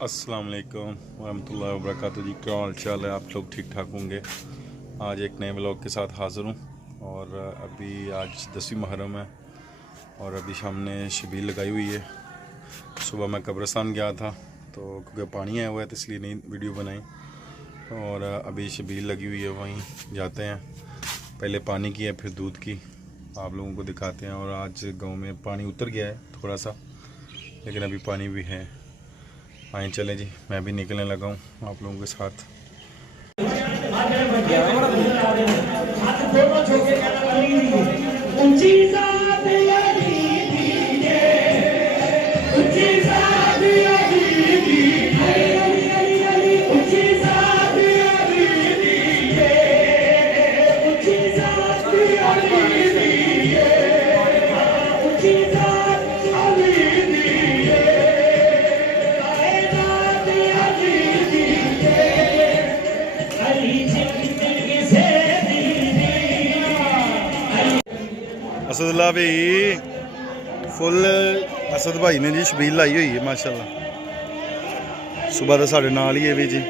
अस्सलाम वालेकुम वरहमतुल्लाहि वबरकातुहू जी। क्या हाल चाल है? आप लोग ठीक ठाक होंगे। आज एक नए व्लॉग के साथ हाज़िर हूँ और अभी आज 10वीं मुहर्रम है और अभी सामने शबील लगाई हुई है। सुबह मैं कब्रिस्तान गया था तो क्योंकि पानी आया हुआ है तो इसलिए नहीं वीडियो बनाई और अभी शबील लगी हुई है, वहीं जाते हैं। पहले पानी की है फिर दूध की, आप लोगों को दिखाते हैं। और आज गांव में पानी उतर गया है थोड़ा सा, लेकिन अभी पानी भी है। आए चलें जी, मैं भी निकलने लगा हूँ आप लोगों के साथ। असदुल्ला भाई फुल असद भाई ने जी शबील लाई हुई है माशाल्लाह। सुबह तो साढ़े नाल ही है भी जी।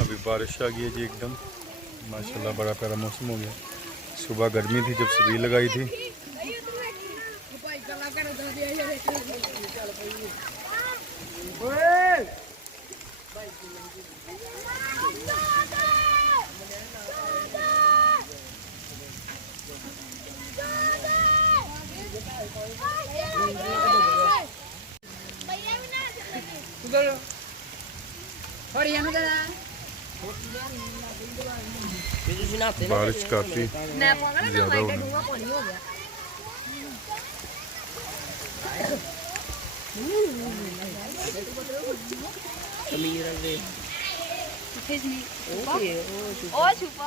अभी बारिश आ गई है जी एकदम माशाल्लाह, बड़ा प्यारा मौसम हो गया। सुबह गर्मी थी जब शबील लगाई थी। बारिश काफी ज्यादा हो गई। छुपा